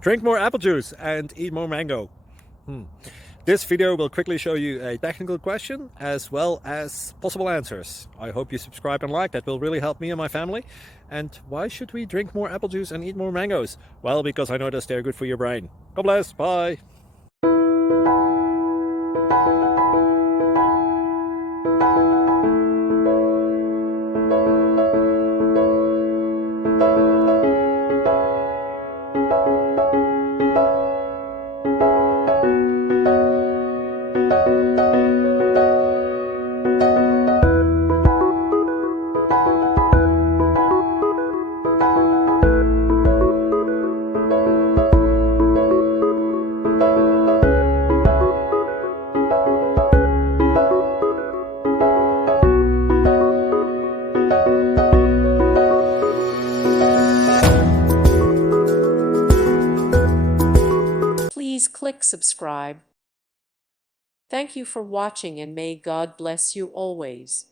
Drink more apple juice and eat more mango. This video will quickly show you a technical question as well as possible answers. I hope you subscribe and like, that will really help me and my family. And why should we drink more apple juice and eat more mangoes? Well, because I noticed they're good for your brain. God bless, bye! Please click subscribe. Thank you for watching and may God bless you always.